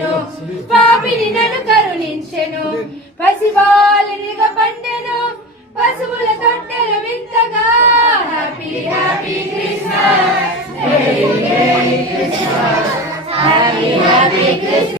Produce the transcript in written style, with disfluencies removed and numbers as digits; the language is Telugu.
రక్షించెను పాపిని నన్ను కరుణించెను పసిబాలునిగా పండెను పశువుల తొట్టెల వింతగా happy happy Christmas happy happy Christmas